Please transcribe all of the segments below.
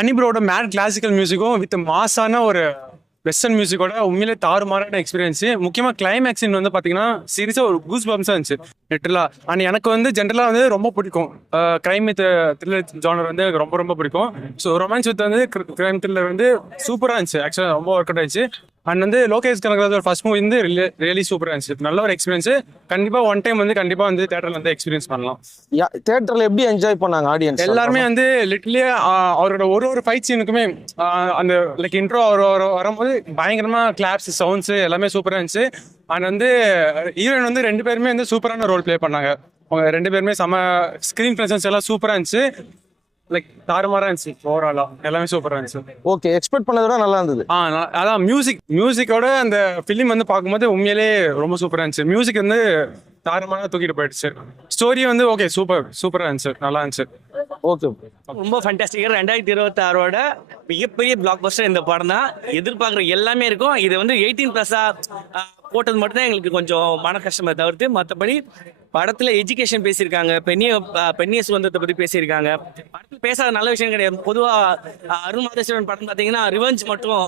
அனிப்ரோட mat classical மியூசிக்கும் with மாசான ஒரு வெஸ்டர்ன் மியூசிக்கோட உண்மையிலே தாறுமாறான எக்ஸ்பீரியன்ஸ். முக்கியமாக கிளைமேக்ஸ் வந்து பார்த்தீங்கன்னா சீரியஸாக ஒரு கூஸ் பம்ஸாக இருந்துச்சு லிட்டரலாக. அண்ட் எனக்கு வந்து ஜென்ரலாக வந்து ரொம்ப பிடிக்கும் கிரைம் வித் த்ரில்லர் ஜானர் வந்து எனக்கு ரொம்ப ரொம்ப பிடிக்கும். ஸோ ரொமான்ஸ் வித் வந்து கிரைம் த்ரில்லர் வந்து சூப்பராக இருந்துச்சு. ஆக்சுவலாக ரொம்ப ஒர்க் அவுட் ஆயிடுச்சு. அண்ட் வந்து லோகேஷ் கனகராஜோட ஃபர்ஸ்ட் மூவி வந்து ரியலி சூப்பராக இருந்துச்சு. நல்ல ஒரு எக்ஸ்பீரியன்ஸ். கண்டிப்பாக ஒன் டைம் வந்து கண்டிப்பாக வந்து தேட்டரில் வந்து எக்ஸ்பீரியன்ஸ் பண்ணலாம். தியேட்டர்ல எப்படி என்ஜாய் பண்ணாங்க ஆடியன்ஸ்? எல்லாருமே வந்து லிட்டரலி அவரோட ஒரு ஃபைட் சீனுக்குமே அந்த லைக் இன்ட்ரோ அவர் வரும்போது பயங்கரமா கிளாப்ஸ் சவுண்ட்ஸ் எல்லாமே சூப்பராக இருந்துச்சு. அண்ட் வந்து ஹீரோயின் வந்து 2 பேருமே வந்து சூப்பரான ரோல் ப்ளே பண்ணாங்க. அவங்க 2 பேருமே செம ஸ்க்ரீன் ப்ரெசன்ஸ் எல்லாம் சூப்பராக இருந்துச்சு. லைக் தாறுமாறா இருந்துச்சு. ஓவராலா எல்லாமே சூப்பராக இருந்துச்சு. ஓகே, எக்ஸ்பெக்ட் பண்ணதை விட நல்லா இருந்தது. அதான் மியூசிக்கோட அந்த ஃபிலிம் வந்து பார்க்கும்போது உண்மையிலே ரொம்ப சூப்பராக இருந்துச்சு. மியூசிக் வந்து தாறுமாறா தூக்கிட்டு போயிடுச்சு. ஸ்டோரி வந்து ஓகே சூப்பராக இருந்துச்சு, நல்லா இருந்துச்சு. ஓகே, ரொம்ப ஃபேண்டாஸ்டிக்காக 2026ஓட மிகப்பெரிய பிளாக் பஸ்டர் இந்த படம் தான். எதிர்பார்க்குற எல்லாமே இருக்கும். இது வந்து 18+ போட்டது மட்டும்தான் எங்களுக்கு கொஞ்சம் மன கஷ்டமே தவிர்த்து மற்றபடி படத்தில் எஜுகேஷன் பேசியிருக்காங்க, பெண்ணிய சுதந்திரத்தை பற்றி பேசியிருக்காங்க. படத்தில் பேசாத நல்ல விஷயம் கிடையாது. பொதுவாக அருண் மாதேஸ்வரன் படம் பார்த்தீங்கன்னா ரிவெஞ்ச் மட்டும்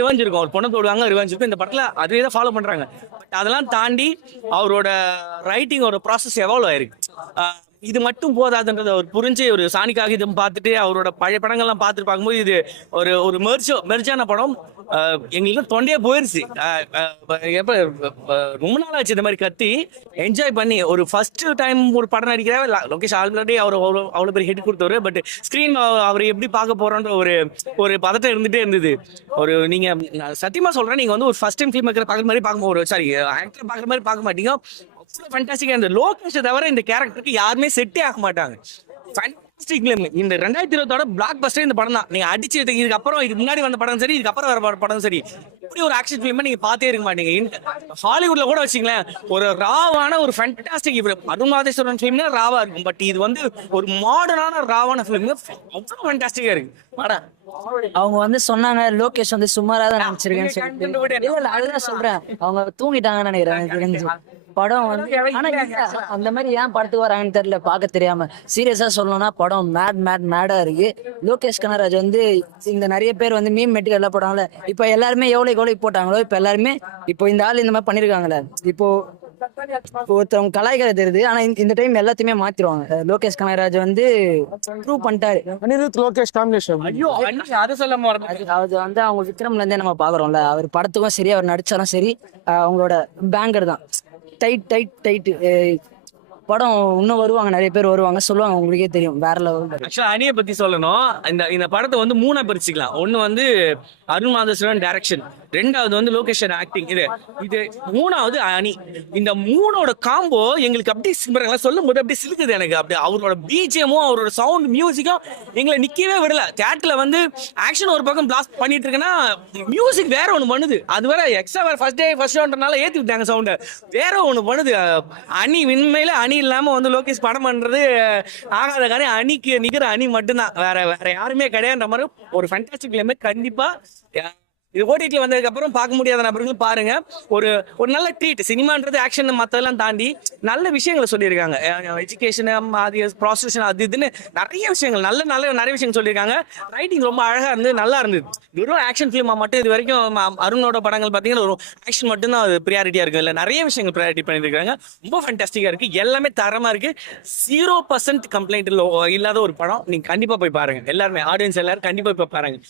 ரிவெஞ்ச் இருக்கும், ஒரு பொண்ணை போடுவாங்க ரிவெஞ்ச் இருக்கும். இந்த படத்தில் அதுவே தான் ஃபாலோ பண்ணுறாங்க. பட் அதெல்லாம் தாண்டி அவரோட ரைட்டிங்கோட ப்ராசஸ் எவால்வ் ஆயிருக்கு. இது மட்டும் போதாதுன்றதை அவர் புரிஞ்சு ஒரு சாணிக்காக இதை பார்த்துட்டு அவரோட பழைய படங்கள்லாம் பார்த்துட்டு பார்க்கும்போது இது ஒரு மெர்ஜான படம். எங்களுக்கு தொண்டையே போயிருச்சு. எப்போ ரொம்ப நாள் ஆச்சு இந்த மாதிரி கத்தி என்ஜாய் பண்ணி ஒரு ஃபர்ஸ்ட் டைம் ஒரு படம் நடிக்கிறார். லோகேஷ் ஆல்ரெடி அவர் அவ்வளோ பெரிய ஹிட் கொடுத்தவர். பட் ஸ்க்ரீன் அவர் எப்படி பார்க்க போறோன்ற ஒரு பதட்டம் இருந்துகிட்டே இருந்தது. நீங்கள் சத்தியமாக சொல்கிறேன், நீங்கள் வந்து ஒரு ஃபர்ஸ்ட் டைம் ஃபிலிம் பார்க்குற மாதிரி ஆக்டர் பார்க்குற மாதிரி பார்க்க மாட்டீங்க. ஃபேண்டாஸ்டிக்கா இந்த லோகேஷை தவிர இந்த கேரக்டருக்கு யாருமே செட்டே ஆக மாட்டாங்க. Fantastic film. இந்த 2020ஓட பிளாக் பஸ்டர் இந்த படம் தான். நீங்க அடிச்சு இதுக்கப்புறம் இதுக்கு முன்னாடி வந்த படம் சரி, இதுக்கப்புறம் வர படம் சரி, இப்படி ஒரு ஆக்ஷன் ஃபிலிம் நீங்க பார்த்தே இருக்க மாட்டீங்க. ஹாலிவுட்ல கூட வச்சுங்களேன், ஒரு ராவான ஒரு ஃபேண்டாஸ்டிக் அருண் மாதேஸ்வரன் ஃபிலிம்னா ராவா இருக்கும். பட் இது வந்து ஒரு மாடர்னான ராவான ஃபிலிம். அவ்வளோ ஃபேண்டாஸ்டிக்கா இருக்கு படம். அவங்க வந்து சொன்னாங்க லோகேஷ் வந்து சுமாரா தான் நினைச்சிருக்கேன்னு சொல்லிட்டு. இல்ல அதுதான் சொல்றேன், அவங்க தூங்கிட்டாங்கன்னு நினைக்கிறேன் தெரிஞ்சு. படம் வந்து ஆனா அந்த மாதிரி ஏன் படத்துக்கு வராங்கன்னு தெரியல, பார்க்க தெரியாம. சீரியஸா சொல்லணும்னா படம் மேடா இருக்கு. லோகேஷ் கனகராஜ் வந்து இந்த நிறைய பேர் வந்து மீம் மெட்டீரியல் எல்லாம் போட்டாங்களே, இப்போ எல்லாருமே எவ்வளவு போட்டாங்களோ இப்போ எல்லாருமே இப்போ இந்த ஆள் இந்த மாதிரி பண்ணிருக்காங்களே, இப்போ ஒருத்தவங்க கலாய்களை தெரியுது. ஆனா இந்த டைம் எல்லாத்தையுமே மாத்திருவாங்க. லோகேஷ் கனகராஜ் வந்து ப்ரூவ் பண்ணிட்டாரு. அனிருத் லோகேஷ் காம்பினேஷன் அது வந்து அவங்க விக்ரம்ல இருந்தே நம்ம பாக்குறோம்ல, அவர் படத்துக்கும் சரி அவர் நடிச்சாலும் சரி அவங்களோட பேங்கர் தான். டைட் படம் இன்னும் வருவாங்க, நிறைய பேர் வருவாங்க, சொல்லுவாங்க, உங்களுக்கே தெரியும், வேற லெவல். ஆக்சுவலா அணியை பத்தி சொல்லணும். இந்த படத்தை வந்து 3 பிரிச்சுக்கலாம். ஒன்னு வந்து அருண் மாதேஸ்வரன் டைரக்ஷன், 2வது வந்து லோகேஷ் ஆக்டிங், இது 3வது அணி. இந்த 3ஓட காம்போ எங்களுக்கு அப்படியே சொல்லும் போது அப்படியே சிலுக்குது எனக்கு. அப்படி அவரோட பிஜிஎமும் அவரோட சவுண்ட் மியூசிக்கும் எங்களை நிக்கவே விடல. தியேட்டர்ல வந்து ஆக்ஷன் ஒரு பக்கம் பிளாஸ்ட் பண்ணிட்டு இருக்குன்னா மியூசிக் வேற ஒண்ணு பண்ணுது. அது வேற எக்ஸ்ட்ரா வேற ஃபர்ஸ்ட் ஷோன்றனால ஏத்தி விட்டாங்க சவுண்ட, வேற ஒண்ணு பண்ணுது. அணி உண்மையில அணி இல்லாம வந்து லோகேஷ் படம் பண்றது ஆகாத காரியம். அணிக்கு நிகர அணி மட்டும்தான், வேற யாருமே கிடையாதுன்ற மாதிரி ஒரு ஃபேண்டாஸ்டிக் ஃபிலிம். கண்டிப்பா இது ஓடிடியில் வந்ததுக்கு அப்புறம் பார்க்க முடியாத நபர்களும் பாருங்க. ஒரு நல்ல ட்ரீட். சினிமான்றது ஆக்ஷன் மற்றதெல்லாம் தாண்டி நல்ல விஷயங்களை சொல்லியிருக்காங்க. எஜுகேஷன், அது ப்ராஸ்டியூஷன், அது இதுன்னு நிறைய விஷயங்கள் நிறைய விஷயங்கள் சொல்லியிருக்காங்க. ரைட்டிங் ரொம்ப அழகா இருந்து நல்லா இருந்தது. வெறும் ஆக்ஷன் ஃபிலிமா மட்டும் இது வரைக்கும் அருணோட படங்கள் பார்த்தீங்கன்னா ஒரு ஆக்ஷன் மட்டும்தான் அது ப்ரியாரிட்டியா இருக்கு. இல்லை நிறைய விஷயங்கள் ப்ரியாரிட்டி பண்ணியிருக்காங்க. ரொம்ப ஃபேண்டாஸ்டிக்கா இருக்கு, எல்லாமே தரமா இருக்கு. 0% கம்ப்ளைண்ட் இல்லாத ஒரு படம். நீங்க கண்டிப்பா போய் பாருங்க. எல்லாருமே ஆடியன்ஸ் எல்லாரும் கண்டிப்பா போய் பாருங்க.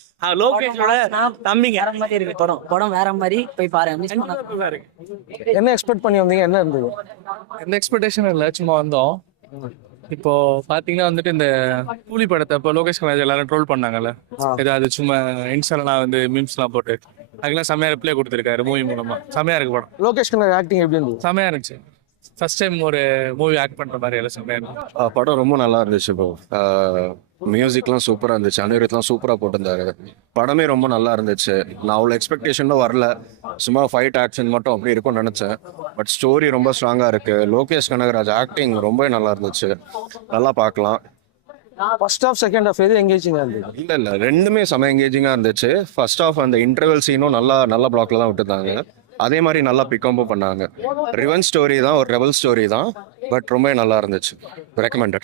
லோகேஷோட தம்பிங்க மாதிரி இருக்கு படம் வேற மாதிரி போய் பாருங்க. என்ன எக்ஸ்பெக்ட் பண்ணி வந்தீங்க? என்ன இருந்தது? எந்த எக்ஸ்பெக்டேஷன் இல்லை, சும்மா வந்தோம். இப்போ பாத்தீங்கன்னா வந்துட்டு இந்த கூலி படத்தை இப்போ லோகேஷ் கனகராஜ் எல்லாரும் ட்ரோல் பண்ணாங்கல்ல, ஏதாவது சும்மா இன்ஸ்டாலாம் வந்து மீம்ஸ்லாம் போட்டு அதுக்கெல்லாம் செம்மையா ரிப்ளை கொடுத்துருக்காரு மூவி மூலமா. செம்மையா இருக்கு படம். லோகேஷ் கனகராஜ் ஆக்டிங் எப்படி இருந்தது? செம்மையா இருந்துச்சு. ஃபர்ஸ்ட் டைம் ஒரு மூவி ஆக்ட் பண்ற மாதிரி எல்லாம் செம்மையா இருந்துச்சு. படம் ரொம்ப நல்லா இருந்துச்சு ப்ரோ. மியூசிக்லாம் சூப்பராக இருந்துச்சு. அனிருத்லாம் சூப்பராக போட்டிருந்தாரு. படமே ரொம்ப நல்லா இருந்துச்சு. நான் அவ்வளோ எக்ஸ்பெக்டேஷனும் வரல, சும்மா ஃபைட் ஆக்ஷன் மட்டும் அப்படி இருக்கும்னு நினச்சேன். பட் ஸ்டோரி ரொம்ப ஸ்ட்ராங்காக இருக்குது. லோகேஷ் கனகராஜ் ஆக்டிங் ரொம்ப நல்லா இருந்துச்சு, நல்லா பார்க்கலாம். ஃபர்ஸ்ட் ஹாஃப் செகண்ட் ஹாஃப் எது எங்கேஜிங்காக இருந்தது? இல்லை ரெண்டுமே செம எங்கேஜிங்காக இருந்துச்சு. ஃபர்ஸ்ட் ஹாஃப் அந்த இன்டர்வல் சீனும் நல்ல பிளாக்ல தான் விட்டுருந்தாங்க. அதே மாதிரி நல்லா பிக்கப்பும் பண்ணாங்க. ரிவெஞ்ச் ஸ்டோரி தான், ஒரு ரெபல் ஸ்டோரி தான், பட் ரொம்ப நல்லா இருந்துச்சு. ரெக்கமெண்டட்.